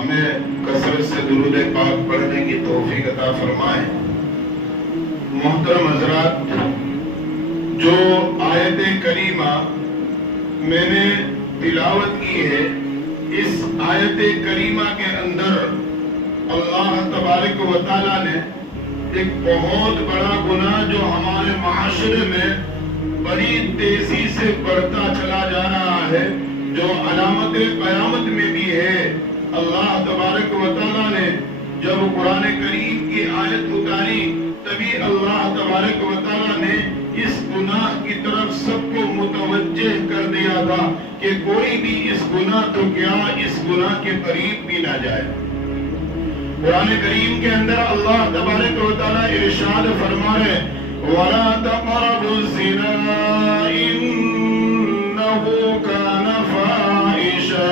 ہمیں کثرت سے درود پاک پڑھنے کی توفیق عطا فرمائے۔ محترم حضرات، جو آیت کریمہ میں نے تلاوت کی ہے، اس آیت کریمہ کے اندر اللہ تبارک و تعالیٰ نے ایک بہت بڑا گناہ جو ہمارے معاشرے میں بڑی تیزی سے بڑھتا چلا جا رہا ہے، جو علامت قیامت میں بھی ہے، اللہ تبارک و تعالیٰ نے جب قرآن کریم کی آیت اتاری تبھی اللہ تبارک و تعالیٰ نے اس گناہ کی طرف سب کو متوجہ کر دیا تھا کہ کوئی بھی اس گناہ تو کیا اس گناہ کے قریب بھی نہ جائے۔ قرآن کریم کے اندر اللہ تبارک و تعالیٰ ارشاد فرما رہے وَلَا تَقْرَبُوا الزِّنَا إِنَّهُ كَانَ فَاحِشًا۔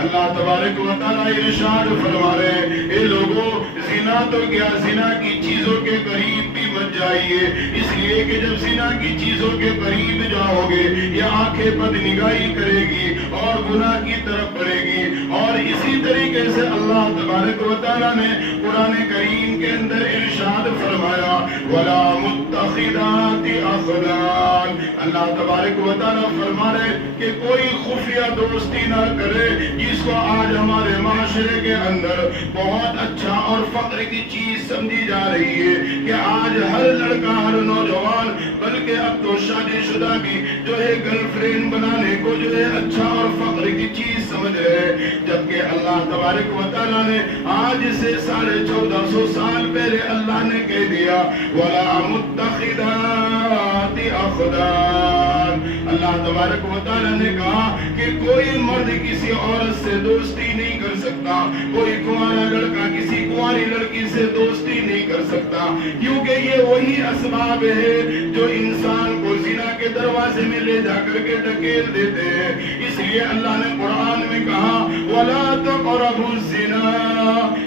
اللہ تبارک و تعالیٰ ارشاد فرما رہے اے لوگوں، زنا تو کیا زنا کی چیزوں کے قریب بھی مت جائیے، اس لیے کہ جب زنا کی چیزوں کے قریب جاؤ گے یہ آنکھیں بد نگاہی کرے گی اور گناہ کی طرف بڑھے گی۔ اور اسی طریقے سے اللہ تبارک و تعالیٰ نے قرآن کریم کے اندر ارشاد فرمایا وَلَا مُتَّخِذَاتِ أَخْدَانٍ۔ اللہ تبارک و تعالیٰ فرما رہے کہ کوئی خفیہ دوستی نہ کرے، جس کو آج ہمارے معاشرے کے اندر بہت اچھا اور فخر کی چیز سمجھی جا رہی ہے کہ آج ہر لڑکا ہر نوجوان بلکہ اب تو شادی شدہ بھی جو ہے گرل فرینڈ بنانے کو جو ہے اچھا اور فخر کی چیز سمجھ رہے، جبکہ اللہ تبارک و تعالیٰ نے آج سے 1450 سال پہلے اللہ نے کہہ دیا وَلَا مُتَّخِذَاتِ أَخْدَانٍ۔ اللہ تبارک و تعالیٰ نے کہا کہ کوئی مرد کسی عورت سے دوستی نہیں کر سکتا، کوئی کنوارا لڑکا کسی کنواری لڑکی سے دوستی نہیں کر سکتا، کیونکہ یہ وہی اسباب ہے جو انسان کو زنا کے دروازے میں لے جا کر کے ڈھکیل دیتے ہیں۔ اس لیے اللہ نے قرآن میں کہا وَلَا تَقْرَبُوا الزِّنَا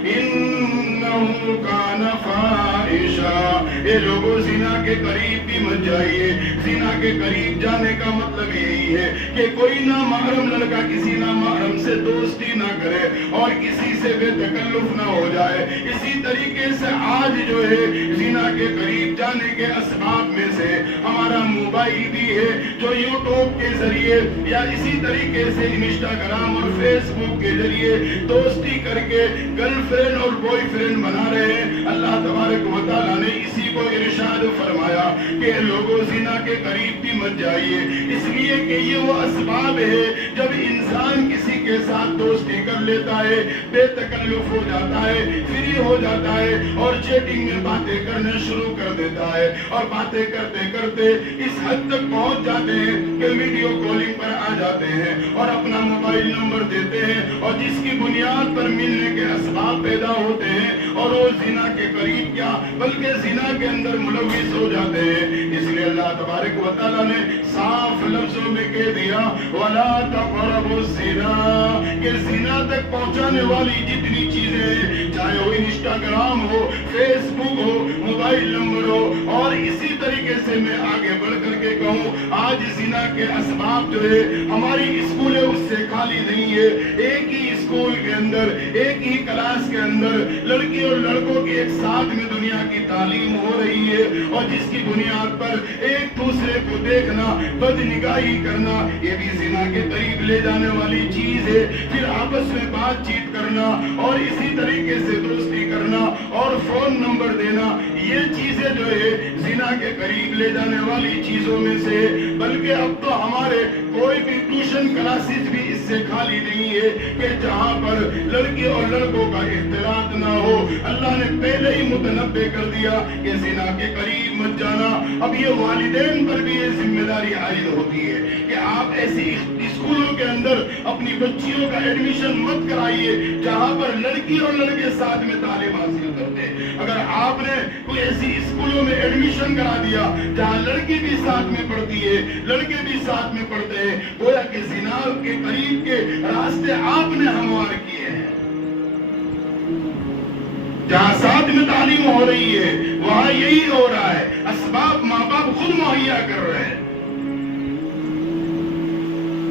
إِنَّهُ كَانَ فَاحِشًا۔ اے لوگوں، زنا کے قریب بھی مت جائیے۔ زنا کے قریب جانے کا مطلب یہی ہے کہ کوئی نامحرم لڑکا کسی نامحرم سے دوستی نہ کرے اور کسی سے بے تکلف نہ ہو جائے۔ اسی طریقے سے آج جو ہے زنا کے قریب جانے کے اسباب میں سے ہمارا موبائل بھی ہے، جو یوٹیوب کے ذریعے یا اسی طریقے سے انسٹاگرام اور فیس بک کے ذریعے دوستی کر کے گرل فرینڈ اور بوائے فرینڈ بنا رہے ہیں۔ اللہ تبارک و تعالیٰ نے اسی کو ارشاد فرمایا کہ لوگوں، زنا کے قریب بھی مت جائیے، اس لیے کہ یہ وہ اسباب ہے جب انسان کسی کے ساتھ دوستی کر لیتا ہے، بے تکلف ہو جاتا ہے، فری ہو جاتا ہے اور چیٹنگ میں باتیں کرنا شروع کر دیتا ہے، اور باتیں کرتے کرتے اس حد تک پہنچ جاتے ہیں کہ ویڈیو کالنگ پر آ جاتے ہیں اور اپنا موبائل نمبر دیتے ہیں، اور جس کی بنیاد پر ملنے کے اسباب پیدا ہوتے ہیں اور وہ زنا کے قریب کیا بلکہ زنا کے اندر ملوث ہو جاتے ہیں۔ اس لیے اللہ تبارک و تعالیٰ نے صاف لفظوں میں کہہ دیا وَلَا تَقْرَبُوا الزِّنَا، کہ زنا تک پہنچانے والی جتنی چیزیں ہیں، چاہے وہ انسٹاگرام ہو، فیس بک ہو، موبائل نمبر ہو، اور اسی طریقے سے میں آگے بڑھ کر کے کہوں آج زنا کے اسباب جو ہے ہماری اسکولیں اس سے خالی نہیں ہے۔ ایک ہی اسکول کے اندر، ایک ہی کلاس کے اندر لڑکی اور لڑکوں کی ایک ساتھ میں دنیا کی تعلیم ہو رہی ہے، اور جس کی بنیاد پر ایک دوسرے کو دیکھنا، بد نگاہی کرنا، یہ بھی زنا کے قریب لے جانے والی چیز ہے۔ پھر آپس میں بات چیت کرنا اور اسی طریقے سے دوستی کرنا اور فون نمبر دینا، یہ چیزیں جو ہے زنا کے قریب لے جانے والی چیزوں میں سے، بلکہ اب تو ہمارے کوئی بھی ٹیوشن کلاسز بھی اس سے خالی نہیں ہے کہ جہاں پر لڑکی اور لڑکوں کا اختلاط نہ ہو۔ اللہ نے پہلے ہی متنبہ کر دیا کہ زنا کے قریب مت جانا۔ اب یہ والدین پر بھی یہ ذمہ داری عائد ہوتی ہے کہ آپ ایسی اسکولوں کے اندر اپنی بچیوں کا ایڈمیشن مت کرائیے جہاں پر لڑکی اور لڑکے ساتھ میں تعلیم حاصل کرتے ہیں۔ اگر آپ نے کوئی ایسی اسکولوں میں ایڈمیشن کرا دیا جہاں لڑکی بھی ساتھ میں پڑھتی ہے، لڑکے بھی ساتھ میں پڑھتے ہیں، گویا کہ زنا کے قریب کے راستے آپ نے ہموار کیے ہیں۔ جہاں ساتھ میں تعلیم ہو رہی ہے وہاں یہی ہو رہا ہے، اسباب ماں باپ خود مہیا کر رہے ہیں۔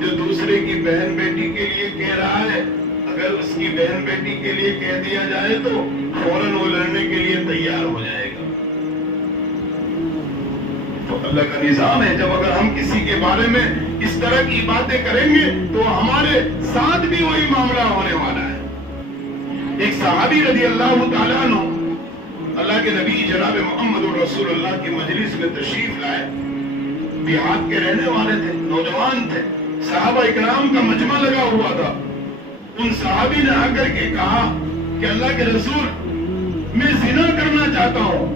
جو دوسرے کی بہن بیٹی کے لیے کہہ رہا ہے، اگر اس کی بہن بیٹی کے لیے کہہ دیا جائے تو فوراً وہ لڑنے کے لیے تیار ہو جائے گا۔ تو اللہ کا نظام ہے، جب اگر ہم کسی کے بارے میں اس طرح کی باتیں کریں گے تو ہمارے ساتھ بھی وہی معاملہ ہونے والا ہے۔ ایک صحابی رضی اللہ تعالیٰ عنہ اللہ کے نبی جناب محمد رسول اللہ کی مجلس میں تشریف لائے، دیہات کے رہنے والے تھے، نوجوان تھے، صحابہ اکرام کا مجمع لگا ہوا تھا۔ ان صحابی نے آ کر کے کہا کہ اللہ کے رسول، میں زنا کرنا چاہتا ہوں،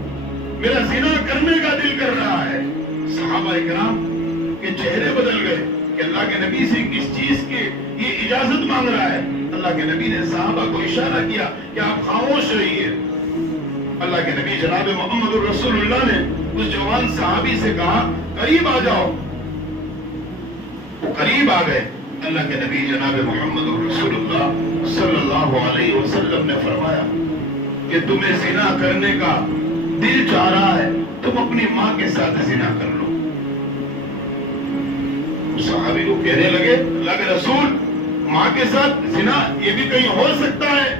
میرا زنا کرنے کا دل کر رہا ہے۔ صحابہ اکرام کے چہرے بدل گئے کہ اللہ کے نبی سے کس چیز کی یہ اجازت مانگ رہا ہے۔ اللہ کے نبی نے صحابہ کو اشارہ کیا کہ آپ خاموش رہیے۔ اللہ کے نبی جناب محمد رسول اللہ نے اس جوان صحابی سے کہا قریب آ جاؤ۔ وہ قریب آ گئے۔ اللہ کے نبی جناب محمد رسول اللہ صلی اللہ علیہ وسلم نے فرمایا کہ تمہیں زنا کرنے کا دل چاہ رہا ہے، تم اپنی ماں کے ساتھ زنا کر لو۔ صحابی کو کہنے لگے اللہ کے رسول، ماں کے ساتھ زنا یہ بھی کہیں ہو سکتا ہے؟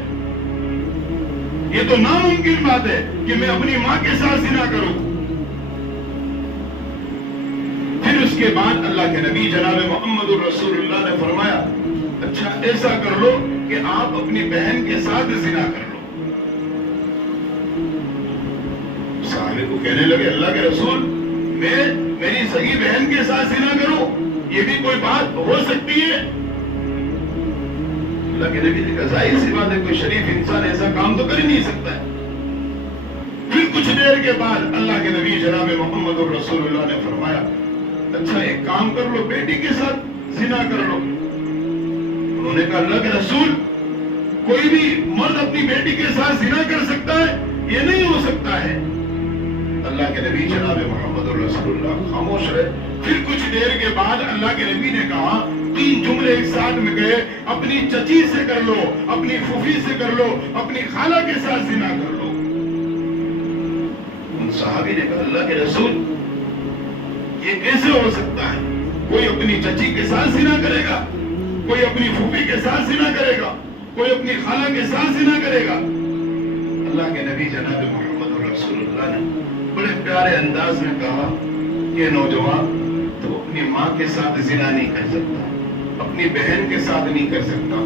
یہ تو ناممکن بات ہے کہ میں اپنی ماں کے ساتھ زنا کروں۔ پھر اس کے بعد اللہ کے نبی جناب محمد رسول اللہ نے فرمایا اچھا ایسا کر لو کہ آپ اپنی بہن کے ساتھ زنا کر لو۔ صحابی کو کہنے لگے اللہ کے رسول، میں میری صحیح بہن کے ساتھ زنا کروں، یہ بھی کوئی بات ہو سکتی ہے؟ اللہ کے نبی نے کہا ظاہر سی بات ہے، کوئی شریف انسان ایسا کام تو کر ہی نہیں سکتا ہے۔ پھر کچھ دیر کے بعد اللہ کے نبی جناب محمد رسول اللہ نے فرمایا اچھا ایک کام کر لو، بیٹی کے ساتھ زنا کر لو۔ انہوں نے کہا اللہ کے رسول، کوئی بھی مرد اپنی بیٹی کے ساتھ زنا کر سکتا ہے؟ یہ نہیں ہو سکتا ہے۔ اللہ کے نبی جناب محمد رسول اللہ خاموش رہے۔ پھر کچھ دیر کے بعد اللہ کے نبی نے کہا 3 جملے ایک ساتھ میں کہے، اپنی چچی سے کر لو، اپنی پھوپھی سے کر لو، اپنی خالہ کے ساتھ زنا کر لو۔ ان صحابی نے کہا اللہ کے رسول، یہ کیسے ہو سکتا ہے؟ کوئی اپنی چچی کے ساتھ زنا کرے گا، کوئی اپنی پھوپھی کے ساتھ زنا کرے گا، کوئی اپنی خالہ کے ساتھ زنا کرے گا؟ اللہ کے نبی جناب محمد رسول اللہ نے بڑے پیارے انداز میں کہا کہ نوجوان، تو اپنی ماں کے ساتھ زنا نہیں کر سکتا، اپنی بہن کے ساتھ نہیں کر سکتا،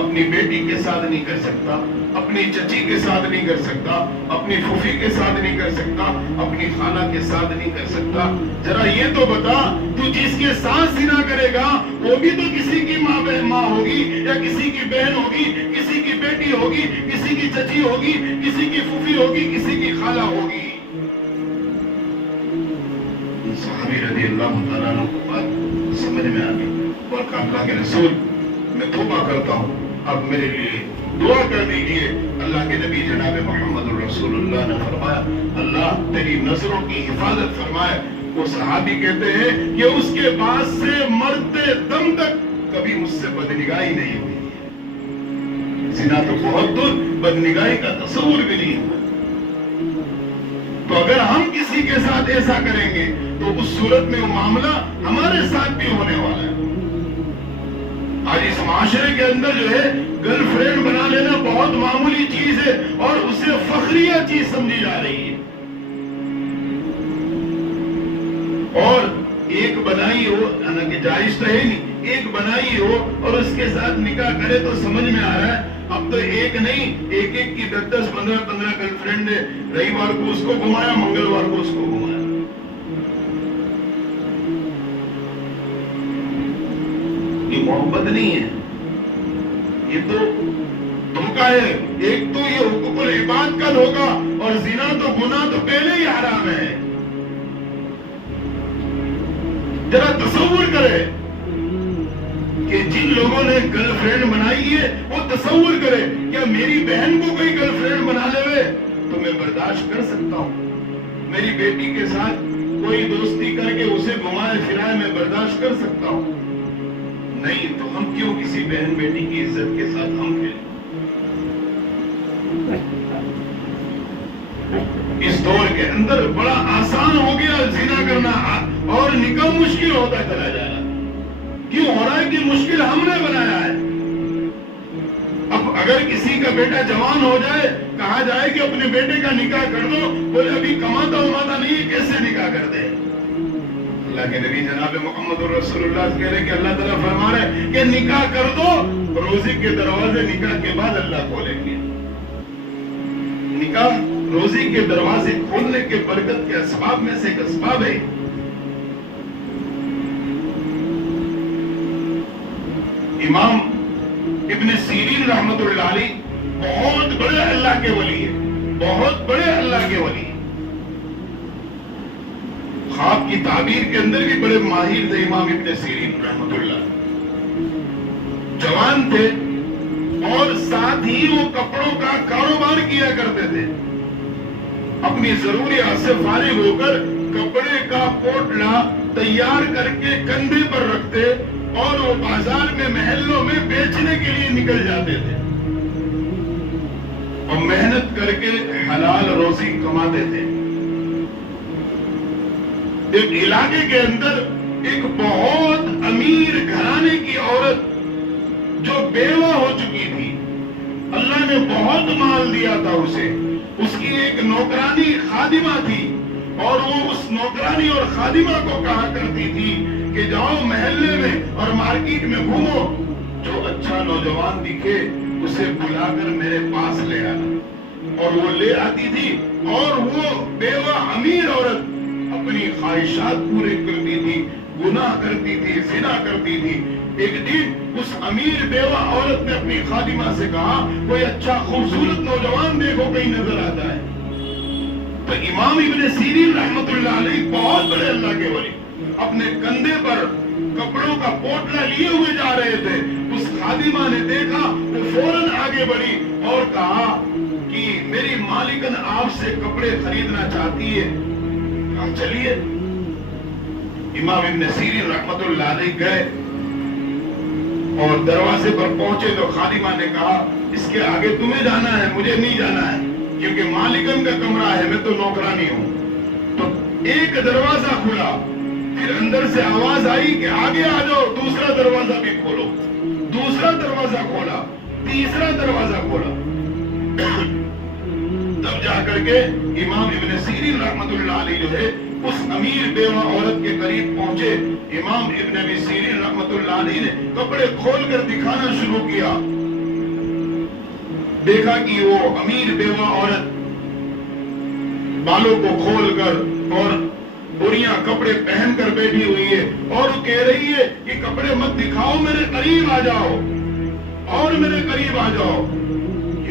اپنی بیٹی کے ساتھ نہیں کر سکتا، اپنی چچی کے ساتھ نہیں کر سکتا، اپنی پھوپھی کے ساتھ نہیں کر سکتا، اپنی خالہ کے ساتھ نہیں کر سکتا۔ ذرا یہ تو بتا، تو جس کے ساتھ زنا کرے گا وہ بھی تو کسی کی ماں ہوگی، یا کسی کی بہن ہوگی، کسی کی بیٹی ہوگی، کسی کی چچی ہوگی، کسی کی پھوپھی ہوگی، کسی کی خالہ ہوگی۔ صحابی رضی اللہ تعالیٰ عنہ کو بات سمجھ میں آ گئی اور کہا اللہ کے رسول، میں توبہ کرتا ہوں، اب میرے لیے دعا کر دیجئے۔ اللہ کے نبی جناب محمد رسول اللہ نے فرمایا اللہ تیری نظروں کی حفاظت فرمائے۔ وہ صحابی کہتے ہیں کہ اس کے بعد سے مرتے دم تک کبھی مجھ سے بدنگاہی نہیں ہوئی۔ زنا تو بہت دور، بدنگاہی کا تصور بھی نہیں ہوا۔ تو اگر ہم کسی کے ساتھ ایسا کریں گے تو اس صورت میں وہ معاملہ ہمارے ساتھ بھی ہونے والا ہے۔ آج اس معاشرے کے اندر جو ہے گرل فرینڈ بنا لینا بہت معمولی چیز ہے اور اسے فخریہ چیز سمجھی جا رہی ہے۔ اور ایک بنائی ہو، حالانکہ جائز تو ہے نہیں، ایک بنائی ہو اور اس کے ساتھ نکاح کرے تو سمجھ میں آ رہا ہے اب تو ایک نہیں، ایک ایک کی 10 15 گرل فرینڈ ہے، رئیوار کو اس کو گھمایا، منگلوار کو اس کو گھمایا۔ یہ محبت نہیں ہے، یہ تو دھوکہ ہے۔ ایک تو یہ حقوق العباد کا دھوکہ، اور زنا تو گناہ تو پہلے ہی حرام ہے۔ ذرا تصور کرے کہ جن لوگوں نے گرل فرینڈ بنائی ہے وہ تصور کرے کیا میری بہن کو کوئی گرل فرینڈ بنا لے تو میں برداشت کر سکتا ہوں؟ میری بیٹی کے ساتھ کوئی دوستی کر کے اسے گھمائے پھرائے میں برداشت کر سکتا ہوں؟ نہیں، تو ہم کیوں کسی بہن بیٹی کی عزت کے ساتھ ہم کھیلیں؟ اس دور کے اندر بڑا آسان ہو گیا زنا کرنا اور نکاح مشکل ہوتا چلا جا رہا۔ کیوں ہو رہا ہے کہ مشکل ہم نے بنایا ہے. اب اگر کسی کا بیٹا جوان ہو جائے, کہا جائے کہ اپنے بیٹے کا نکاح کر دو, بولے ابھی کماتا وماتا نہیں, کیسے نکاح کر دے؟ اللہ کے نبی جناب محمد رسول اللہ کہہ رہے کہ اللہ تعالیٰ فرما رہے کہ نکاح کر دو, روزی کے دروازے نکاح کے بعد اللہ کھولیں گے. نکاح روزی کے دروازے کھولنے کے برکت کے اسباب میں سے ایک اسباب ہے. امام ابن سیرین رحمت اللہ علیہ بہت بڑے اللہ کے ولی ہیں, بہت بڑے اللہ کے ولی. خواب کی تعبیر کے اندر بھی بڑے ماہر تھے امام ابن سیرین رحمت اللہ. جوان تھے اور ساتھ ہی وہ کپڑوں کا کاروبار کیا کرتے تھے. اپنی ضروریات سے فارغ ہو کر کپڑے کا پوٹلا تیار کر کے کندھے پر رکھتے اور وہ بازار میں محلوں میں بیچنے کے لیے نکل جاتے تھے اور محنت کر کے حلال روزی کماتے تھے. ایک علاقے کے اندر ایک بہت امیر گھرانے کی عورت جو بیوہ ہو چکی تھی, اللہ نے بہت مال دیا تھا اسے, اس کی ایک نوکرانی خادمہ تھی اور وہ اس نوکرانی اور خادمہ کو کہا کرتی تھی کہ جاؤ محلے میں اور مارکیٹ میں گھومو, جو اچھا نوجوان دکھے اسے بلا کر میرے پاس لے آنا. اور وہ لے آتی تھی اور وہ بیوہ امیر عورت اپنی خواہشات پورے کرتی تھی, گناہ کرتی تھی, زنا کرتی تھی. ایک دن اس امیر بیوہ عورت نے اپنی خادمہ سے کہا کوئی اچھا خوبصورت نوجوان دیکھو کہیں نظر آتا ہے. تو امام ابن سیرین رحمت اللہ علیہ بہت بڑے اللہ کے ولی اپنے کندھے پر کپڑوں کا پوٹلا لیے ہوئے جا رہے تھے. اس خادمہ نے دیکھا, وہ فوراً آگے بڑھی اور کہا کہ میری مالکن آپ سے کپڑے خریدنا چاہتی ہے. کہا چلیے. امام ابن سیرین رحمت اللہ علیہ گئے اور دروازے پر پہنچے تو خادمہ نے کہا اس کے آگے تمہیں جانا ہے, مجھے نہیں جانا ہے کیونکہ مالکن کا کمرہ ہے, میں تو نوکرانی ہوں. تو ایک دروازہ کھلا, پھر اندر سے آواز آئی کہ آگے آ جاؤ, دوسرا دروازہ بھی کھولو. دوسرا دروازہ کھولا, تیسرا دروازہ کھولا. تب جا کر کے امام ابن سیرین رحمت اللہ علیہ جو ہے اس امیر بیوہ عورت کے قریب پہنچے. امام ابن ابی سیرین رحمت اللہ علیہ نے کپڑے کھول کر دکھانا شروع کیا. دیکھا کہ وہ امیر بیوہ عورت بالوں کو کھول کر اور بڑیاں کپڑے پہن کر بیٹھی ہوئی ہے اور وہ کہہ رہی ہے کہ کپڑے مت دکھاؤ, میرے قریب آ جاؤ اور میرے قریب آ جاؤ.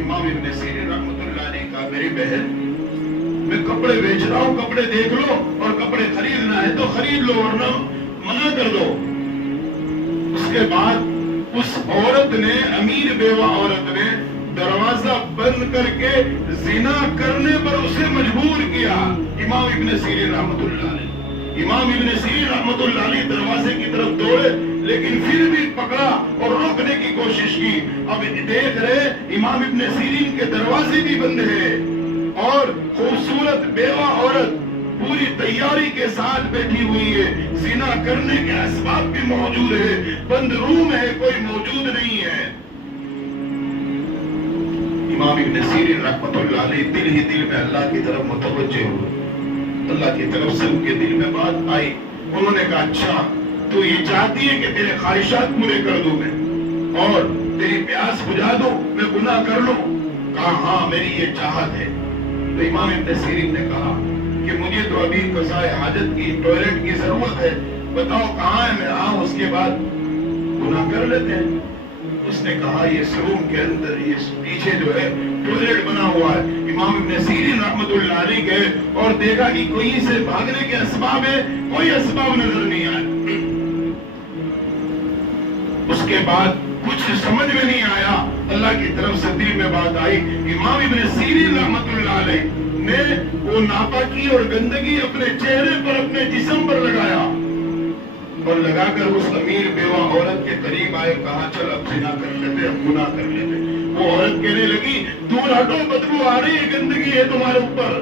امام ابن سیرین رحمت اللہ نے کہا میری بہن میں کپڑے بیچ رہا ہوں, کپڑے دیکھ لو اور کپڑے خریدنا ہے تو خرید لو ورنہ منع کر دو. اس کے بعد اس عورت نے, امیر بیوہ عورت نے دروازہ بند کر کے زنا کرنے پر اسے مجبور کیا. امام ابن سیرین رحمت اللہ علیہ, امام ابن سیرین رحمت اللہ علیہ دروازے کی طرف دوڑے لیکن پھر بھی پکڑا اور روکنے کی کوشش کی. اب دیکھ رہے امام ابن سیرین کے دروازے بھی بند ہیں اور خوبصورت بیوہ عورت پوری تیاری کے ساتھ بیٹھی ہوئی ہے, زنا کرنے کے اسباب بھی موجود ہے, بند روم ہے, کوئی موجود نہیں ہے. امام ابن سیرین رحمت اللہ علیہ دل ہی دل میں اللہ کی طرف متوجہ ہوئے. اللہ کی طرف سے ان کے دل میں بات آئی. انہوں نے کہا اچھا تو یہ چاہتی ہے کہ تیرے خواہشات پورے کر دوں میں اور تیری پیاس بجھا دوں, میں گناہ کر لوں؟ کہا ہاں میری یہ چاہت ہے. تو امام ابن سیرین نے کہا کہ مجھے تو ابھی قضاء حاجت کی, ٹوائلٹ کی ضرورت ہے, بتاؤ کہاں ہے, میں آؤں اس کے بعد گناہ کر لیتے ہیں. اس نے کہا یہ روم کے اندر یہ پیچھے جو ہے ٹوائلٹ بنا ہوا ہے. امام ابن سیرین رحمت اللہ علیہ گئے اور دیکھا کہ کوئی سے بھاگنے کے اسباب ہے, کوئی اسباب نظر نہیں آئے. اس کے بعد کچھ سمجھ میں نہیں آیا, اللہ کی طرف سے دل میں بات آئی. امام ابن سیرین رحمت اللہ علیہ نے وہ ناپاکی اور گندگی اپنے چہرے پر, اپنے جسم پر لگایا اور لگا کر اس امیر بیوہ عورت کے قریب آئے. کہا چل اب زنا کر لیتے, اب گناہ کر لیتے. وہ عورت کہنے لگی دور ہٹو, بدبو آ رہی ہے, گندگی ہے تمہارے اوپر.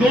2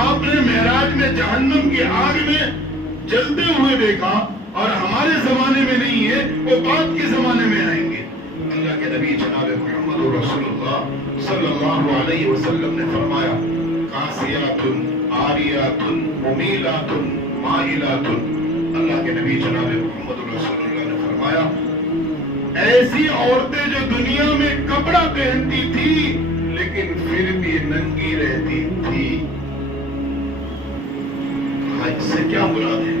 آپ نے معراج میں جہنم کی آگ میں جلتے ہوئے دیکھا اور ہمارے زمانے میں نہیں ہے، وہ بعد کے زمانے میں آئیں گے۔ اللہ کے نبی جناب محمد رسول اللہ صلی اللہ علیہ وسلم نے فرمایا قاسیات عاریات ممیلات مائلات۔ اللہ کے نبی جناب محمد رسول اللہ نے فرمایا ایسی عورتیں جو دنیا میں کپڑا پہنتی تھی لیکن پھر بھی ننگی رہتی تھی۔ کہا اس سے کیا مراد ہے؟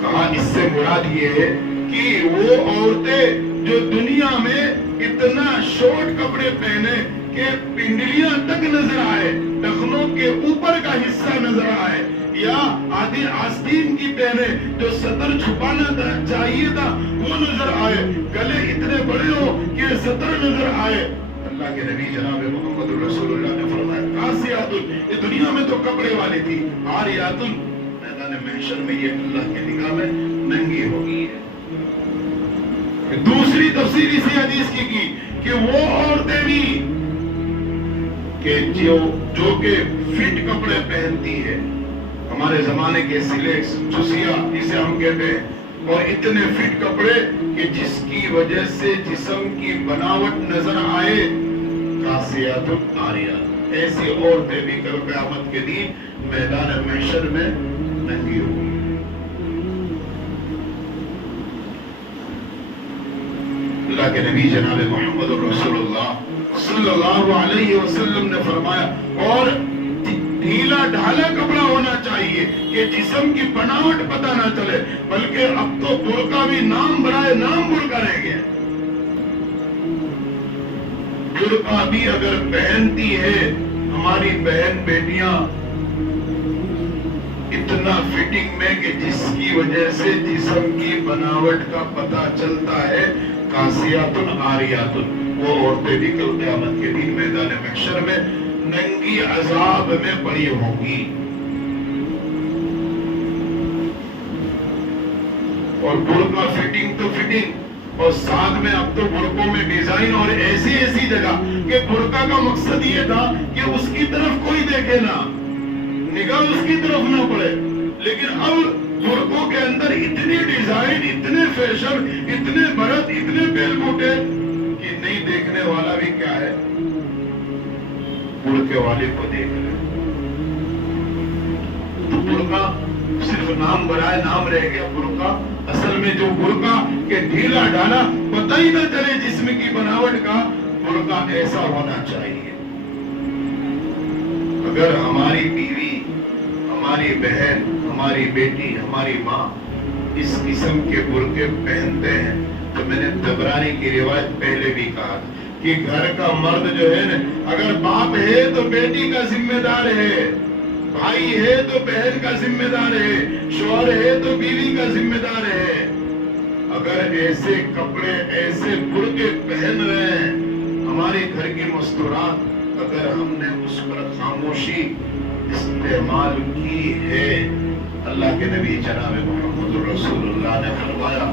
کہا اس سے مراد یہ ہے کہ وہ عورتیں جو دنیا میں اتنا شارٹ کپڑے پہنے کہ پنڈلیاں تک نظر آئے، ٹخنوں کے اوپر کا حصہ نظر آئے، یا آدھی آستین کی پہنے جو سطر چھپانا چاہیے تھا وہ نظر آئے، گلے اتنے بڑے ہو کہ سطر نظر آئے۔ اللہ کے نبی جناب محمد رسول اللہ نے فرمایا قاسیات، یہ دنیا میں تو کپڑے والی تھی، عاریات میدان محشر میں یہ اللہ کے نگاہ میں ننگی ہو گئی ہے۔ دوسری تفسیر اسی حدیث کی کہ وہ عورتیں بھی کہ جو کہ فٹ کپڑے پہنتی ہے، ہمارے زمانے کے سلیکس چسیا جسے ہم کہتے ہیں، اور اتنے فٹ کپڑے کہ جس کی وجہ سے جسم کی بناوٹ نظر آئے، قاسیات عاریات، ایسی عورتیں بھی کل قیامت کے دن میدان محشر میں ننگی ہوگی۔ اللہ کے نبی جناب محمد رسول اللہ صلی اللہ علیہ وسلم نے فرمایا اور ڈھیلا ڈھالا کپڑا ہونا چاہیے کہ جسم کی بناوٹ پتہ نہ چلے، بلکہ اب تو برقع بھی نام برائے نام برقع رہ گیا۔ برقع بھی اگر پہنتی ہے ہماری بہن بیٹیاں اتنا فٹنگ میں کہ جس کی وجہ سے جسم کی بناوٹ کا پتہ چلتا ہے، قاسیات عاریات، وہ عورتیں بھی کل قیامت کے دن میدان محشر میں ننگی عذاب میں پڑی ہوں گی۔ اور برقع فٹنگ تو فٹنگ، اور ساتھ میں اب تو برقعوں میں ڈیزائن اور ایسی جگہ کہ برقع کا مقصد یہ تھا کہ اس کی طرف کوئی دیکھے نہ، نگاہ اس کی طرف نہ پڑے، لیکن اب برقعوں کے اندر اتنی ڈیزائن، اتنے فیشن، اتنے برت، اتنے بیل بوٹے کہ نہیں دیکھنے والا بھی کیا ہے، برقعے والے کو دیکھ رہے۔ تو برقع صرف نام برائے نام رہ گیا، برقع اصل میں جو برقع کے ڈھیلا ڈالا پتہ ہی نہ چلے جسم کی بناوٹ کا، برقع ایسا ہونا چاہیے۔ اگر ہماری بیوی، ہماری بہن، ہماری بیٹی، ہماری ماں اس قسم کے برقعے پہنتے ہیں تو میں نے طبرانی کی روایت پہلے بھی کہا کہ گھر کا مرد جو ہے نا، اگر باپ ہے تو بیٹی کا ذمہ دار ہے، بھائی ہے تو بہن کا ذمہ دار ہے، شوہر ہے تو بیوی کا ذمہ دار ہے۔ اگر ایسے کپڑے، ایسے برقعے پہن رہے ہیں، ہمارے گھر کی مستورات، اگر ہم نے اس پر خاموشی استعمال کی ہے، اللہ کے نبی جناب محمد رسول اللہ نے فرمایا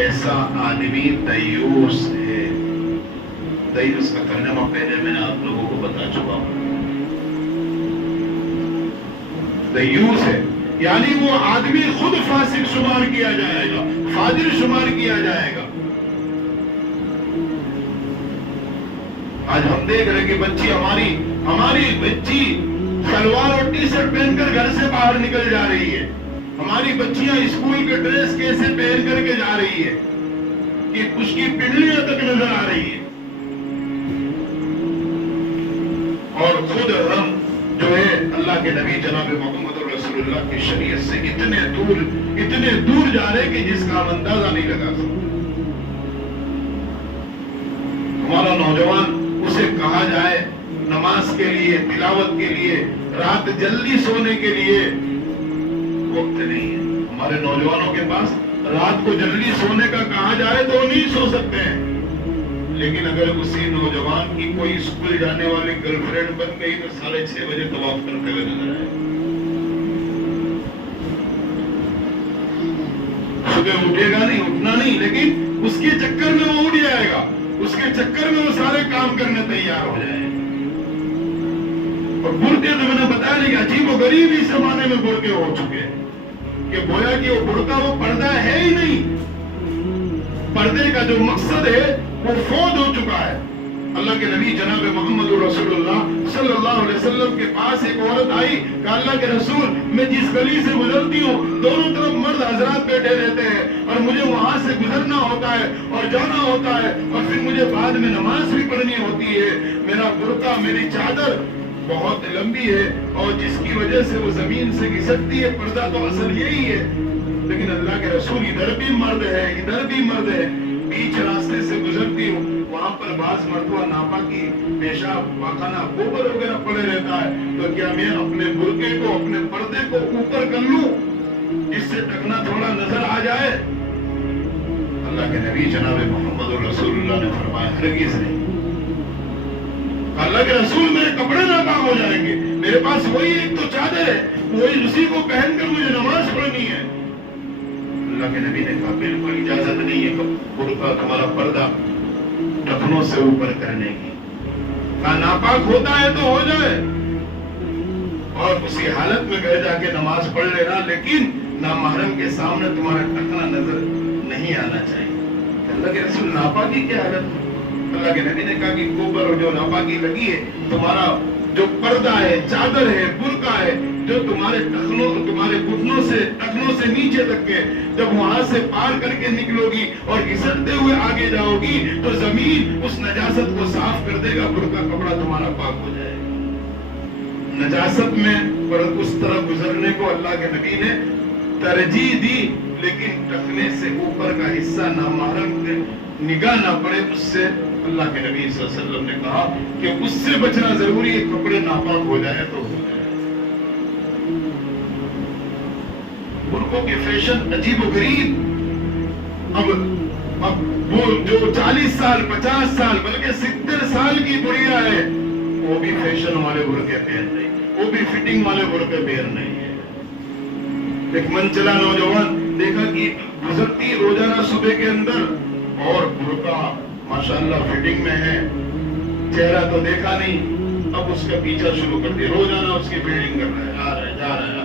ایسا آدمی دیوس ہے۔ دیوس کا ترجمہ پہلے میں نے آپ لوگوں کو بتا چکا ہوں۔ دیوس ہے یعنی وہ آدمی خود فاسق شمار کیا جائے گا، فاجر شمار کیا جائے گا۔ آج ہم دیکھ رہے کہ بچی ہماری بچی شلوار اور ٹی شرٹ پہن کر گھر سے باہر نکل جا رہی ہے، ہماری بچیاں اسکول کے ڈریس کیسے پہن کر کے جا رہی ہے کہ اس کی پنڈلیاں تک نظر آ رہی ہے، اور خود ہم جو ہے اللہ کے نبی جناب محمد رسول اللہ کی شریعت سے اتنے دور جا رہے کہ جس کا ہم اندازہ نہیں لگا سکتے۔ ہمارا نوجوان اسے کہا جائے نماز کے لیے، تلاوت کے لیے، رات جلدی سونے کے لیے وقت نہیں ہے۔ ہمارے نوجوانوں کے پاس رات کو جلدی سونے کا کہا جائے تو وہ نہیں سو سکتے ہیں، لیکن اگر اسی نوجوان کی کوئی اسکول جانے والی گرل فرینڈ بن گئی تو 6:30 بجے طواف کرتے ہوئے نظر آئے۔ صبح اٹھے گا نہیں، اٹھنا نہیں، لیکن اس کے چکر میں وہ اٹھ جائے گا، اس کے چکر میں وہ سارے کام کرنے تیار ہو جائے۔ اور برقے تو میں نے بتایا نہیں کہ عجیب و غریب اس زمانے میں برقے ہو چکے ہیں کہ گویا کہ وہ برقع وہ پردہ ہے ہی نہیں. پردے کا جو مقصد ہے وہ فوت ہو چکا ہے. اللہ کے نبی جناب محمد رسول اللہ صلی اللہ علیہ وسلم کے پاس ایک عورت آئی کہ اللہ کے رسول میں جس گلی سے گزرتی ہوں دونوں طرف مرد حضرات بیٹھے رہتے ہیں اور مجھے وہاں سے گزرنا ہوتا ہے اور جانا ہوتا ہے اور پھر مجھے بعد میں نماز بھی پڑھنی ہوتی ہے. میرا برقع میری چادر بہت لمبی ہے اور جس کی وجہ سے وہ زمین سے گھسکتی ہے. پردہ تو اصل یہی ہے لیکن اللہ کے رسول ادھر بھی مرد ہے ادھر بھی مرد ہے. بیچ راستے سے گزرتی ہوں وہاں پر بعض مرتبہ ناپاکی پیشاب پاخانہ گوبر وغیرہ پڑے رہتا ہے تو کیا میں اپنے برقعے کو اپنے پردے کو اوپر کر لوں جس سے ٹکنا تھوڑا نظر آ جائے؟ اللہ کے نبی جناب محمد رسول اللہ نے فرمایا ہرگز نہیں. اللہ کے رسول میرے کپڑے ناپاک ہو جائیں گے. میرے پاس وہی ایک تو چادر ہے وہی اسی کو پہن کر مجھے نماز پڑھنی ہے. اللہ کے نبی نے کہا بالکل اجازت نہیں ہے برقع تمہارا پردہ ٹخنوں سے اوپر کرنے کی. کہا ناپاک ہوتا ہے تو ہو جائے اور اسی حالت میں گئے جا کے نماز پڑھ لینا لیکن نامحرم کے سامنے تمہارا ٹخنا نظر نہیں آنا چاہیے. اللہ کے رسول ناپاکی کی حالت میں اللہ کے نبی نے کہا کہ اوپر جو ناپاکی لگی ہے تمہارا جو پردہ ہے چادر ہے برقع ہے جو تمہارے ٹخنوں تمہارے گھٹنوں سے ٹخنوں سے نیچے تک کے جب وہاں سے پار کر کے نکلو گی اور گھسٹتے ہوئے آگے جاؤ گی تو زمین اس نجاست کو صاف کر دے گا. برقع کپڑا تمہارا پاک ہو جائے گا. نجاست میں اس طرح گزرنے کو اللہ کے نبی نے ترجیح دی لیکن ٹخنے سے اوپر کا حصہ نامحرم کے نگاہ نہ پڑے اس سے اللہ کے نبی صلی اللہ علیہ وسلم نے کہا کہ اس سے بچنا ضروری ہے. کپڑے ناپاک ہو جائے تو ہو جائے. برقعوں کے فیشن عجیب و غریب. اب وہ جو 40 سال 50 سال بلکہ 70 سال کی بڑھیا ہے وہ بھی فیشن والے برقعے پہن رہی وہ بھی فٹنگ والے برقعے پہن رہی ہے. ایک من چلا نوجوان دیکھا کہ گزرتی روزانہ صبح کے اندر اور برقع ماشاءاللہ فٹنگ میں ہے چہرہ تو دیکھا نہیں اب اس کا پیچھا شروع کر دیا روزانہ اس کی فیلڈنگ کر رہا ہے آ رہا ہے جا رہا ہے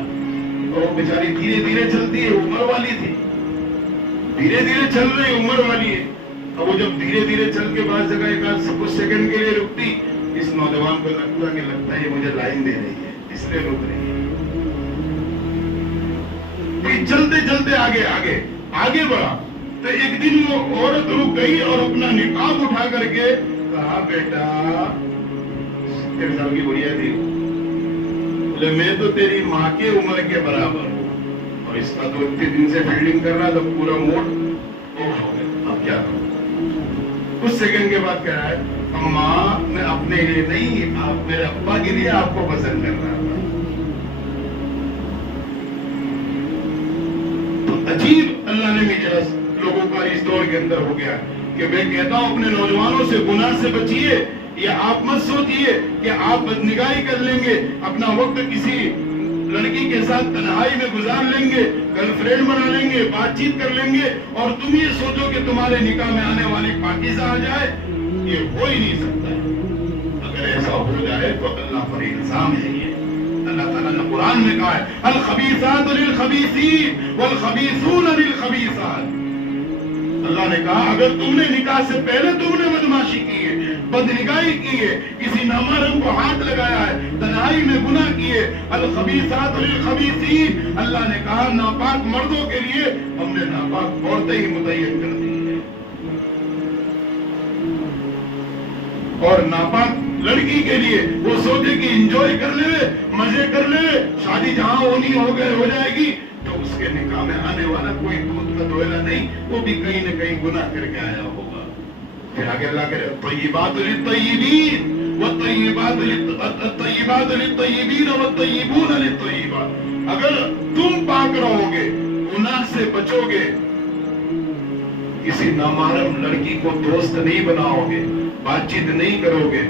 اور وہ بیچاری دھیرے دھیرے چلتی ہے عمر والی تھی دھیرے دھیرے چل رہی عمر والی ہے. اب وہ جب دھیرے دھیرے چل کے بعد جگہ ایک کچھ سیکنڈ کے لیے رکتی اس نوجوان کو لگتا ہے یہ مجھے لائن دے رہی ہے اس لیے رک رہی ہے. چلتے چلتے آگے آگے آگے بڑھا تو ایک دن وہ عورت رک گئی اور اپنا نقاب اٹھا کر کے کہا بیٹا 70 سال کی بڑھیا تھی بولے میں تو تیری ماں کے عمر کے برابر ہوں اور اس کا تو اتنے دن سے فیلڈنگ کر رہا تو پورا موڈ آف ہو گیا. اب کیا کروں؟ کچھ سیکنڈ کے بعد کہہ رہا ہے اماں میں اپنے لیے نہیں آپ میرے ابا کے لیے آپ کو پسند کر رہا تھا. تو عجیب اللہ نے مجرس لوگوں کا اس دور کے اندر ہو گیا کہ میں کہتا ہوں اپنے نوجوانوں سے گناہ سے بچیے. یا آپ مت سوچئے کہ آپ بدنگاہی کر لیں گے اپنا وقت کسی لڑکی کے ساتھ تنہائی میں گزار لیں گے گرل فرینڈ بنا لیں گے بات چیت کر لیں گے اور تم یہ سوچو کہ تمہارے نکاح میں آنے والی پاکیزہ آ جائے. یہ ہو ہی نہیں سکتا ہے. اگر ایسا ہو جائے تو اللہ پر الزام ہے. یہ اللہ تعالیٰ نے قرآن میں کہا ہے الخبیثات للخبیثین والخبیثون للخبیثات. اللہ نے کہا اگر تم نے نکاح سے پہلے تم نے بدماشی کی ہے بدنگاہی کی ہے کسی نامحرم کو ہاتھ لگایا ہے تنہائی میں گناہ کیے الخبیثات للخبیثین. اللہ نے کہا ناپاک مردوں کے لیے ہم نے ناپاک عورتیں ہی متعین کر دی ہیں اور ناپاک لڑکی کے لیے وہ سوچے کہ انجوائے کر لے مزے کر لے شادی جہاں ہونی ہو جائے گی تو اس کے نکاح میں آنے والا کوئی دودھ کا دوہلا نہیں وہ بھی کہیں نہ کہیں گناہ کر کے آیا ہوگا. پھر آگے اللہ کہے طیبات للطیبین والطیبات للطیبین والطیبون للطیبات. اگر تم پاک رہو گے گناہ سے بچو گے کسی نامحرم لڑکی کو دوست نہیں بناؤ گے بات چیت نہیں کرو گے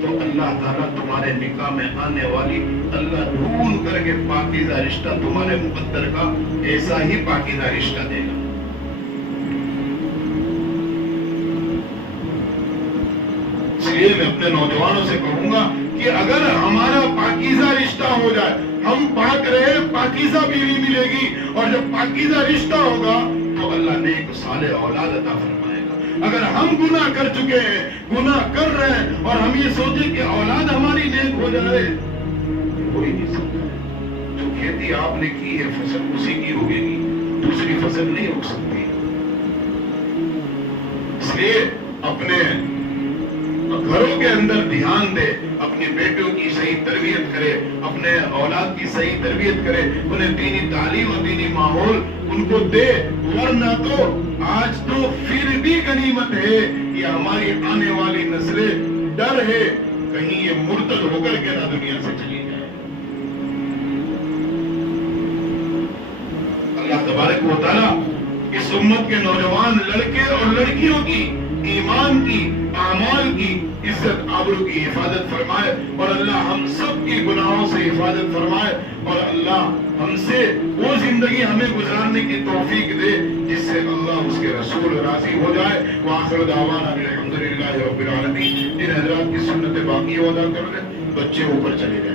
تو اللہ تعالیٰ تمہارے نکاح میں آنے والی اللہ ڈھونڈ کر کے پاکیزہ رشتہ تمہارے مقدر کا ایسا ہی پاکیزہ رشتہ دے گا. اس لیے میں اپنے نوجوانوں سے کہوں گا کہ اگر ہمارا پاکیزہ رشتہ ہو جائے، ہم پاک رہے، پاکیزہ بیوی ملے گی، اور جب پاکیزہ رشتہ ہوگا تو اللہ نیک صالح اولاد عطا فرمائے گا۔ اگر ہم گناہ کر چکے ہیں، گناہ کر رہے ہیں، اور ہم یہ سوچیں کہ اولاد ہماری نیک ہو جائے، کوئی نہیں سکتا ہے۔ جو کھیتی آپ نے کی ہے فصل اسی کی ہوگی گی، دوسری فصل نہیں ہو سکتی۔ اس لیے اپنے گھروں کے اندر دھیان دے، اپنے بیٹوں کی صحیح تربیت کرے، اپنے اولاد کی صحیح تربیت کرے، انہیں دینی تعلیم اور دینی ماحول ان کو دے، ورنہ تو آج تو پھر بھی غنیمت ہے کہ ہماری آنے والی نسلیں ڈر ہے کہیں یہ مرتد ہو کر کے نہ دنیا سے چلی جائے۔ اللہ تبارک و تعالیٰ اس امت کے نوجوان لڑکے اور لڑکیوں کی ایمان کی، اعمال کی، عزت آبرو کی حفاظت فرمائے، اور اللہ ہم سب کی گناہوں سے حفاظت فرمائے، اور اللہ ہم سے وہ زندگی ہمیں گزارنے کی توفیق دے جس سے اللہ اس کے رسول راضی ہو جائے۔ وآخر دعوانا الحمدللہ رب العالمین۔ جن حضرات کی سنت باقی ادا کر لیں، بچے اوپر چلے گئے۔